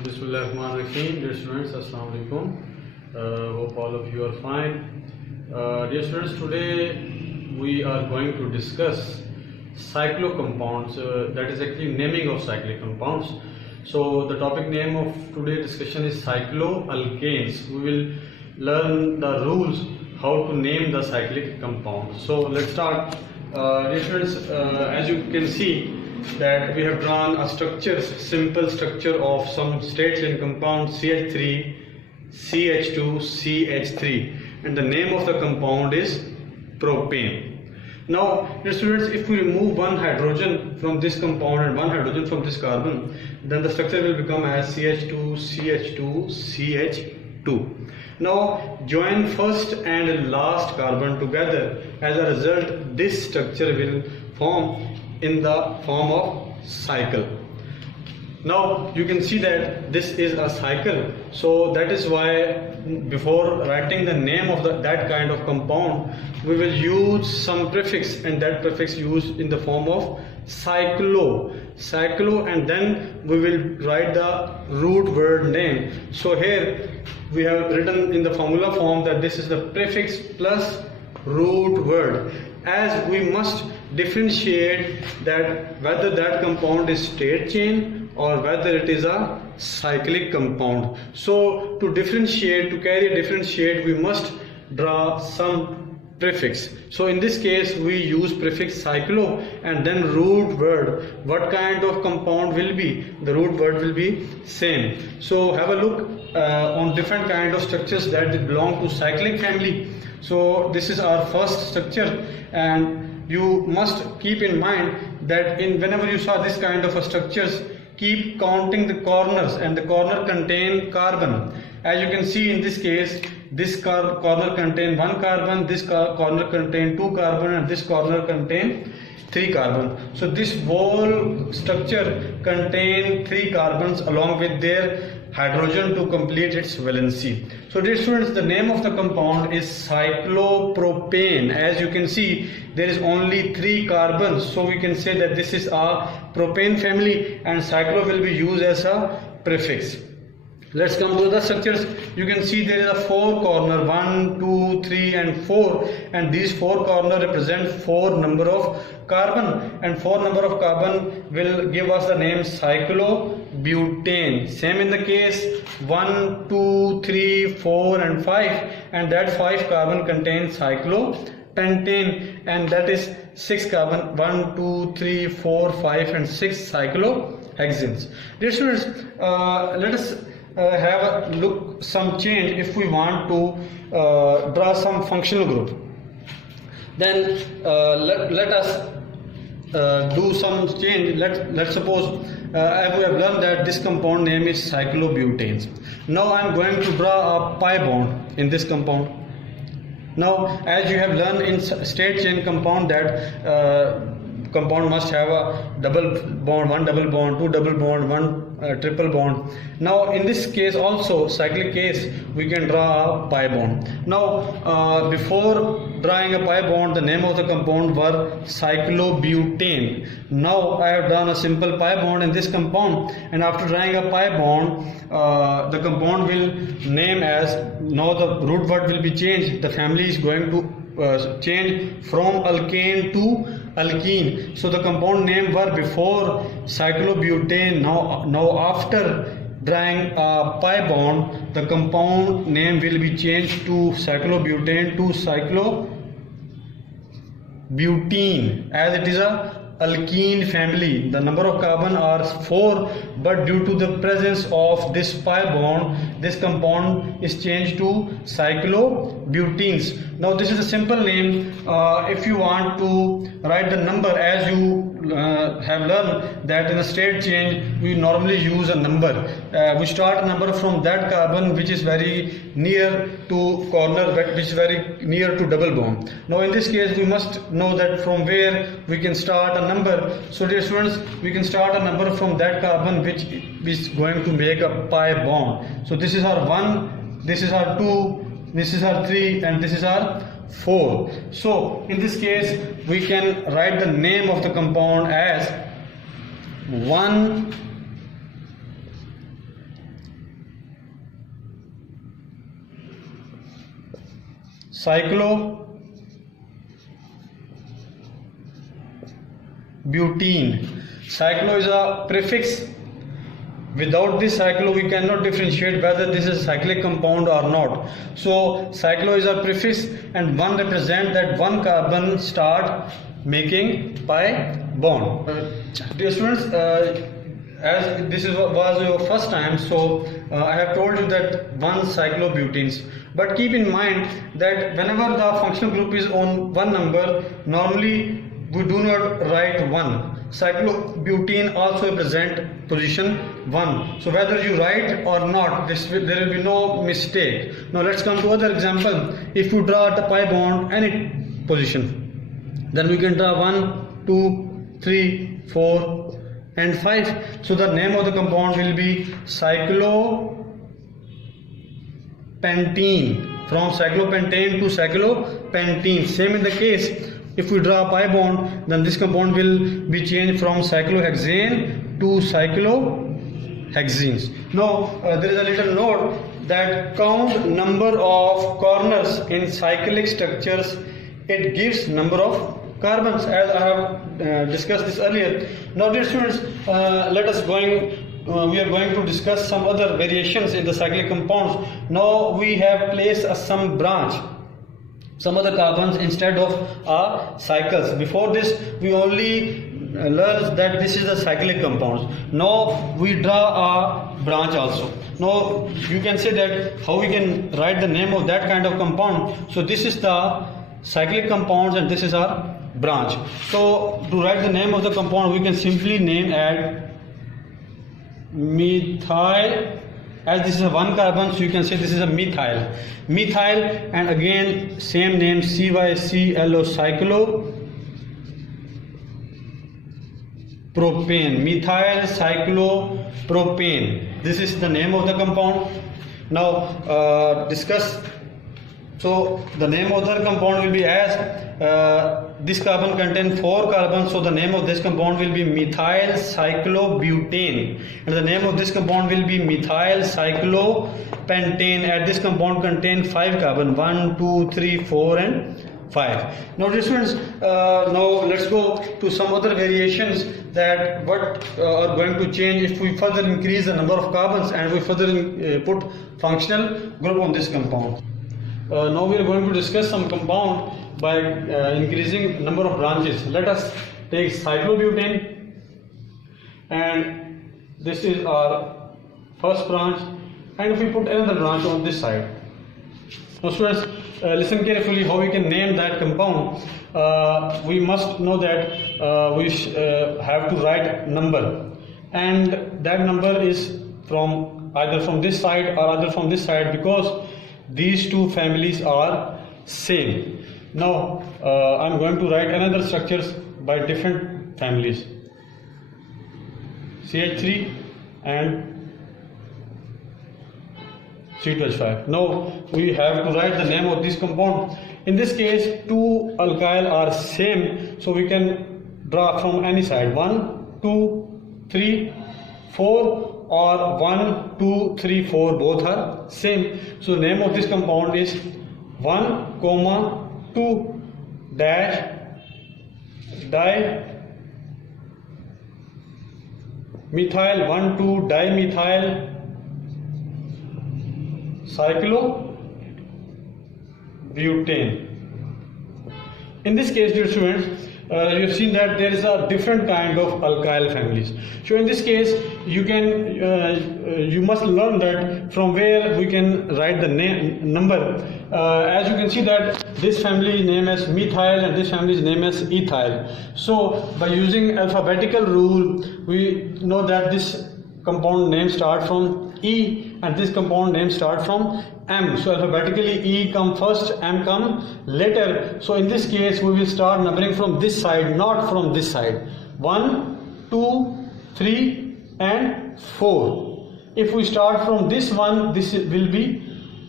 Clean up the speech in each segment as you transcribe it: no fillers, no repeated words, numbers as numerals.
Bismillahirrahmanirrahim. Dear students, Assalamu alaikum. Hope all of you are fine. Dear students, today we are going to discuss cyclocompounds. That is actually naming of cyclic compounds. So the topic name of today's discussion is cycloalkanes. We will learn the rules how to name the cyclic compounds. So let's start. Dear students, as you can see, that we have drawn a simple structure of some straight chain compound CH3, CH2, CH3, and the name of the compound is propane. Now, dear students, if we remove one hydrogen from this compound and one hydrogen from this carbon, then the structure will become as CH2, CH2, CH2. Now, join first and last carbon together. As a result, this structure will form in the form of cycle. Now you can see that this is a cycle, so that is why before writing the name of that kind of compound, we will use some prefix, and that prefix used in the form of cyclo, and then we will write the root word name. So here we have written in the formula form that this is the prefix plus root word, as we must differentiate that whether that compound is straight chain or whether it is a cyclic compound. So to differentiate, we must draw some prefix. So in this case we use prefix cyclo and then root word. What kind of compound will be? The root word will be same. So have a look on different kind of structures that belong to cyclic family. So this is our first structure, and you must keep in mind that whenever you saw this kind of structures, keep counting the corners, and the corner contain carbon. As you can see in this case, this corner contain 1 carbon, this corner contain 2 carbon, and this corner contain 3 carbon. So this whole structure contain 3 carbons along with their hydrogen to complete its valency. So dear students, the name of the compound is cyclopropane. As you can see, there is only 3 carbons, so we can say that this is a propane family, and cyclo will be used as a prefix. Let's come to the structures. You can see there is a 4 corner, 1, 2, 3 and 4, and these 4 corner represent 4 number of carbon, and 4 number of carbon will give us the name cyclobutane. Same in the case 1, 2, 3, 4 and 5, and that 5 carbon contains cyclopentane, and that is 6 carbon, 1, 2, 3, 4, 5 and 6 cyclohexanes. Dear students, let us have a look some change. If we want to draw some functional group, then let us do some change. Let's suppose as we have learned that this compound name is cyclobutanes. Now I am going to draw a pi bond in this compound. Now, as you have learned in straight chain compound that compound must have a double bond, 1 double bond, 2 double bond, 1 triple bond. Now in this case also, cyclic case, we can draw a pi bond. Now before drawing a pi bond, the name of the compound were cyclobutane. Now I have drawn a simple pi bond in this compound, and after drawing a pi bond, the compound will name as, now the root word will be changed. The family is going to change from alkane to alkene. So the compound name were before cyclobutane. Now after drawing a pi bond, the compound name will be changed to cyclobutane to cyclobutene, as it is a alkene family. The number of carbon are 4, but due to the presence of this pi bond, this compound is changed to cyclobutenes. Now this is a simple name. If you want to write the number, as you have learned that in a straight chain we normally use a number. We start a number from that carbon which is very near to corner, which is very near to double bond. Now in this case we must know that from where we can start a number. So dear students, we can start a number from that carbon which is going to make a pi bond. So this is our 1, this is our 2, this is our 3, and this is our 4. So in this case we can write the name of the compound as 1 cyclobutene. Cyclo is a prefix. Without this cyclo, we cannot differentiate whether this is a cyclic compound or not. So cyclo is a prefix, and one represent that one carbon start making pi bond. Dear students, as this was your first time, so I have told you that one cyclobutenes. But keep in mind that whenever the functional group is on one number, normally we do not write 1. Cyclobutene also represent position 1. So whether you write or not, there will be no mistake. Now let's come to other example. If you draw the pi bond any position, then we can draw 1, 2, 3, 4 and 5. So the name of the compound will be cyclopentene. From cyclopentane to cyclopentene. Same in the case, if we draw a pi bond, then this compound will be changed from cyclohexane to cyclohexenes. Now there is a little note that count number of corners in cyclic structures, it gives number of carbons, as I have discussed this earlier. Now dear students, we are going to discuss some other variations in the cyclic compounds. Now we have placed some branch, some other carbons instead of cycles. Before this we only learned that this is a cyclic compound. Now we draw a branch also. Now you can say that how we can write the name of that kind of compound. So this is the cyclic compounds and this is our branch. So to write the name of the compound, we can simply name add methyl. As this is a one carbon, so you can say this is a methyl. Methyl, and again same name, CYCLO, cyclopropane. Methyl cyclopropane. This is the name of the compound. Now discuss. So the name of the compound will be as this carbon contains 4 carbons, so the name of this compound will be methyl cyclobutane, and the name of this compound will be methyl cyclopentane. And this compound contains 5 carbon, 1, 2, 3, 4 and 5. Now dear students, now let's go to some other variations that what are going to change if we further increase the number of carbons and we further put functional group on this compound. Now we are going to discuss some compound by increasing number of branches. Let us take cyclobutane, and this is our first branch, and if we put another branch on this side. Now students, listen carefully how we can name that compound. We must know that we have to write number, and that number is from either from this side or either from this side, because these two families are same. Now I'm going to write another structures by different families, CH3 and C2H5. Now we have to write the name of this compound. In this case, 2 alkyl are same, so we can draw from any side, 1, 2, 3, 4, or 1, 2, 3, 4, both are same. So name of this compound is 1, 2 dash dimethyl 1,2 dimethyl cyclobutane. In this case, dear students, you have seen that there is a different kind of alkyl families. So in this case, you can you must learn that from where we can write the number. As you can see that this family name as methyl and this family is name as ethyl. So by using alphabetical rule, we know that this compound name start from E and this compound name start from M. So alphabetically E come first, M come later. So in this case we will start numbering from this side, not from this side. 1, 2, 3 and 4. If we start from this one, this will be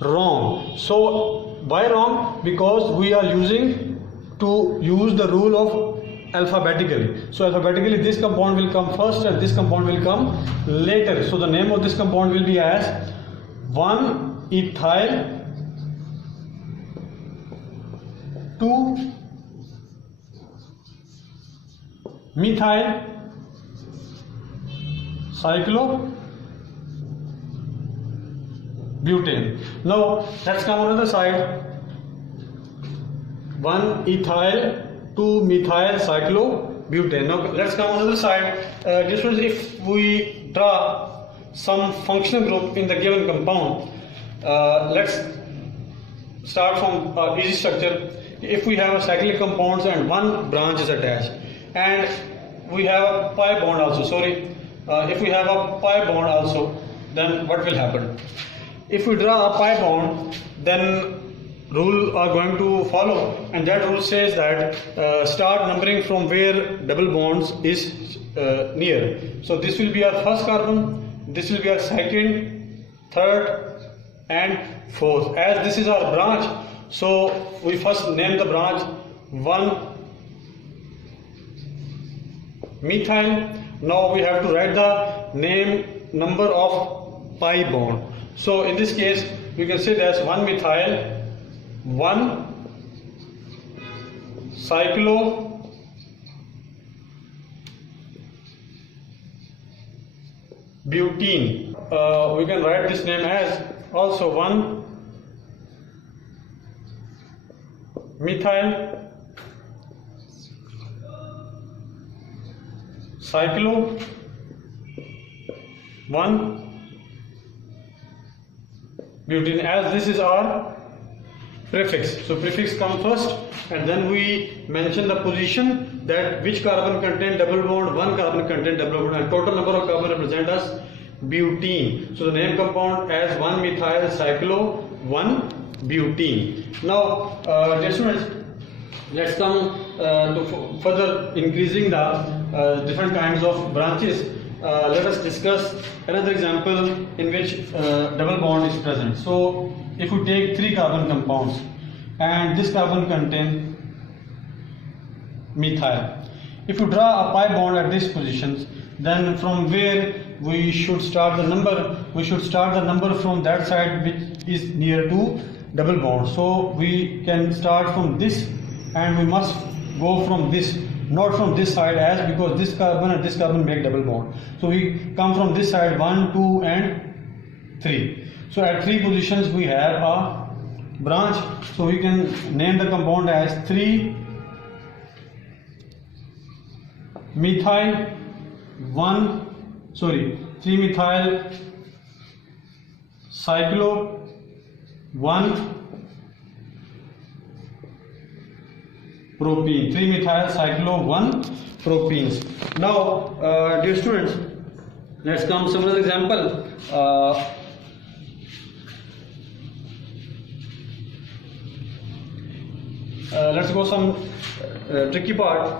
wrong. So why wrong? Because we are using the rule of alphabetically. So alphabetically this compound will come first and this compound will come later. So the name of this compound will be as 1-ethyl 2-methyl cyclobutane. Now let's come on the other side. 1-ethyl 2-methyl cyclobutane. Now let's come on the other side. This was if we draw some functional group in the given compound. Let's start from easy structure. If we have a cyclic compounds and one branch is attached, and we have a pi bond also. If we have a pi bond also, then what will happen? If we draw a pi bond, then rule are going to follow, and that rule says that start numbering from where double bonds is near. So this will be our first carbon, this will be our second, third and fourth. As this is our branch, so we first name the branch 1-methyl. Now we have to write the number of pi bond. So in this case we can say that's 1-methyl 1-cyclobutene. We can write this name as also 1-methyl cyclo 1-butene, as this is our prefix. So prefix come first, and then we mention the position that which carbon contain double bond, one carbon contain double bond, and total number of carbon represent as butene. So the name compound as 1-methyl cyclo 1-butene. Now dear students, let's come to further increasing the different kinds of branches. Let us discuss another example in which double bond is present. So if we take 3 carbon compounds and this carbon contain methyl, if you draw a pi bond at these positions, then from where we should start the number? We should start the number from that side which is near to double bond. So we can start from this, and we must go from this, not from this side, as because this carbon and this carbon make double bond. So we come from this side 1, 2 and 3. So at 3 positions we have a branch. So we can name the compound as 3-methyl cyclo 1-propene. 3-methyl cyclo 1-propenes. Now dear students, let's come some other example. Let's go some tricky part.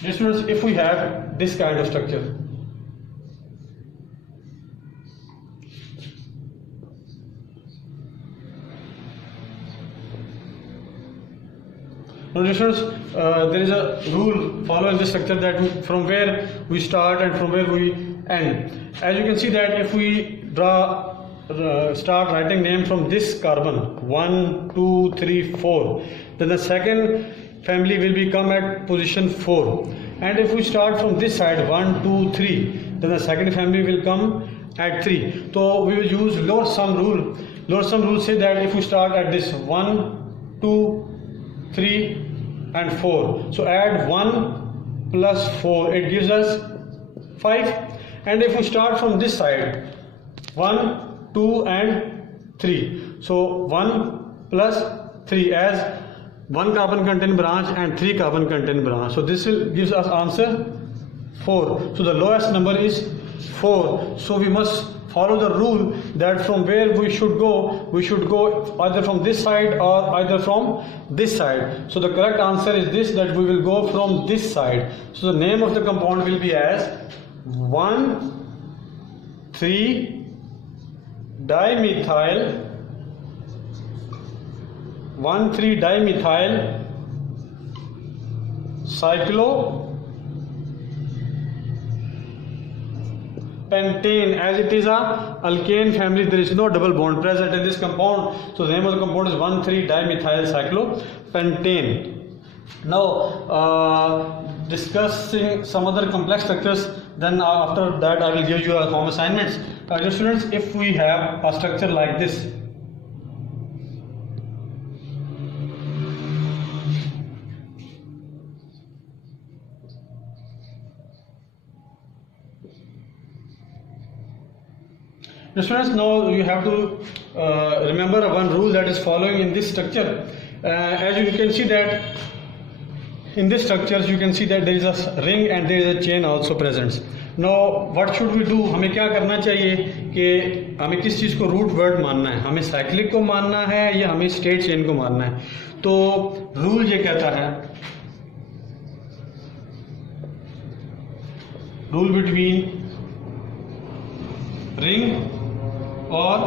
Dear students, if we have this kind of structure, now dear students, there is a rule following this structure that from where we start and from where we end. As you can see that if we start writing name from this carbon 1, 2, 3, 4, then the second family will become at position 4, and if we start from this side 1, 2, 3, then the second family will come at 3. So we will use lower sum rule. Lower sum rule say that if we start at this 1, 2, 3 and 4, so add 1 plus 4, it gives us 5. And if we start from this side 1, 2 and 3, so 1 plus 3, as 1 carbon contain branch and 3 carbon contain branch, so this will gives us answer 4. So the lowest number is 4. So we must follow the rule that from where we should go either from this side or either from this side. So the correct answer is this, that we will go from this side. So the name of the compound will be as 1,3-dimethyl 1,3-dimethyl pentane, as it is a alkane family, there is no double bond present in this compound, so the name of the compound is 1,3-dimethyl cyclopentane. Now discussing some other complex structures, then after that I will give you home assignments. Dear students, if we have a structure like this, students, now you have to remember one rule that is following in this structure. As you can see that in this structures you can see that there is a ring and there is a chain also present. Now what should we do? हमें क्या करना चाहिए कि हमें किस चीज़ को root word मानना है, हमें साइक्लिक को मानना है या हमें स्ट्रेट चेन को मानना है? तो रूल ये कहता है, रूल बिटवीन रिंग और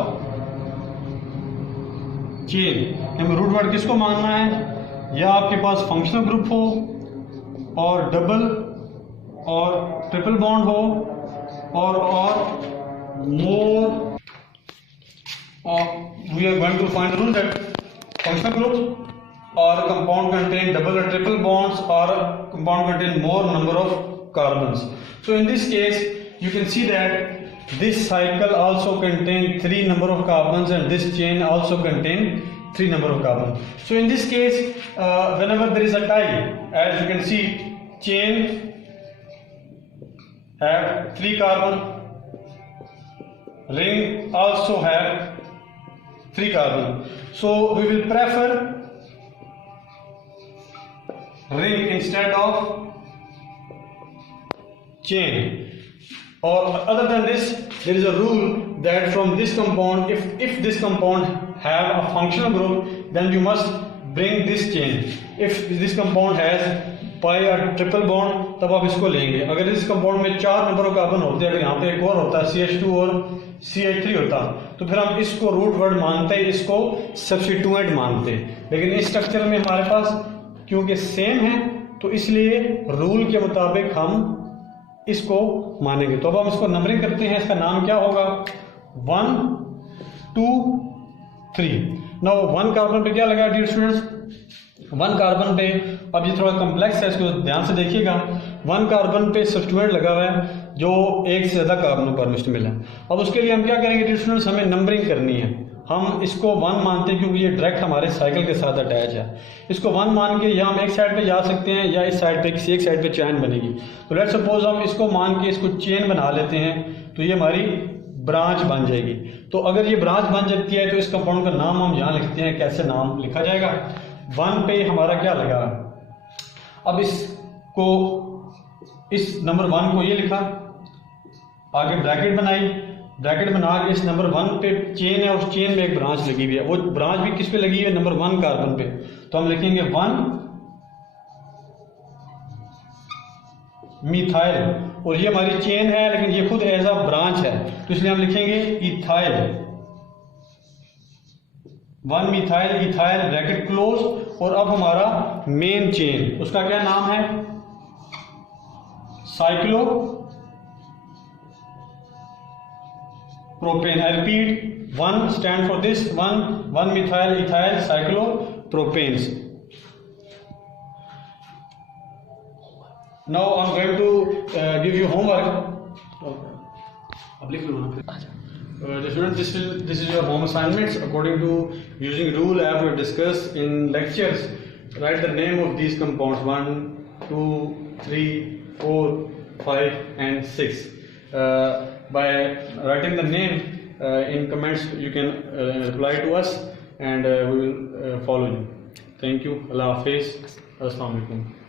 चेन, हमें रूट वर्ड किसको मानना है? या आपके पास फंक्शनल ग्रुप हो और डबल और ट्रिपल बॉन्ड हो और मोर, we are going to find the rule that functional groups or compound contain double or triple bonds or compound contain more number of carbons. So in this case you can see that this cycle also contain 3 number of carbons and this chain also contain 3 number of carbons. So in this case whenever there is a tie, as you can see, chain have 3 carbon, ring also have 3 carbon. So we will prefer ring instead of chain. Or other than this, there is a rule that from this compound, if this compound have a functional group, then you must bring this chain. If this compound has पाई और triple bond, तब आप इसको लेंगे. अगर इस compound में 4 number of carbon होते हैं, अगर यहाँ पे एक और होता है CH2 और CH3 होता, तो फिर हम इसको रूट वर्ड मानते, इसको सब्स्टिट्यूएंट मानते. लेकिन इस स्ट्रक्चर में हमारे पास क्योंकि सेम है तो इसलिए रूल के मुताबिक हम इसको मानेंगे. तो अब हम इसको नंबरिंग करते हैं. इसका नाम क्या होगा? 1 2 3. नाउ 1 कार्बन पे क्या लगा डियर स्टूडेंट्स? 1 कार्बन पे, अब ये थोड़ा कॉम्प्लेक्स है, इसको ध्यान से देखिएगा. 1 कार्बन पे सब्स्टिट्यूएंट लगा हुआ है जो एक से ज़्यादा कार्बनों पर मुश्तमिल है. अब उसके लिए हम क्या करेंगे डियर स्टूडेंट्स? हमें नंबरिंग करनी है. हम इसको 1 मानते हैं क्योंकि ये डायरेक्ट हमारे साइकिल के साथ अटैच है. इसको 1 मान के या हम एक साइड पे जा सकते हैं या इस साइड पे किसी एक साइड पे चेन बनेगी. तो लेट्स सपोज हम इसको मान के इसको चेन बना लेते हैं, तो ये हमारी ब्रांच बन जाएगी. तो अगर ये ब्रांच बन जाती है तो इस कंपाउंड का नाम हम यहाँ लिखते हैं. कैसे नाम लिखा जाएगा? 1 पे हमारा क्या लगा? अब इसको, इस नंबर 1 को ये लिखा, आगे ब्रैकेट बनाई, ब्रैकेट बना के इस नंबर 1 पे चेन है, उस चेन में एक ब्रांच लगी हुई है. वो ब्रांच भी किस पे लगी है? नंबर 1 कार्बन पे. तो हम लिखेंगे 1 मिथाइल, और ये हमारी चेन है लेकिन ये खुद एज अ ब्रांच है, तो इसलिए हम लिखेंगे ethyl. 1 methyl ethyl, bracket close. और अब हमारा मेन चेन, उसका क्या नाम है? Cyclopropane. I repeat, 1 stand for this, 1 methyl ethyl cyclopropanes. Now I'm going to give you homework. अब लिख लो ना. Students, this is your home assignments according to using rule I have discussed in lectures. Write the name of these compounds 1, 2, 3, 4, 5 and 6. By writing the name in comments you can reply to us and we will follow you. Thank you. Allah Hafiz. Assalamu alaikum.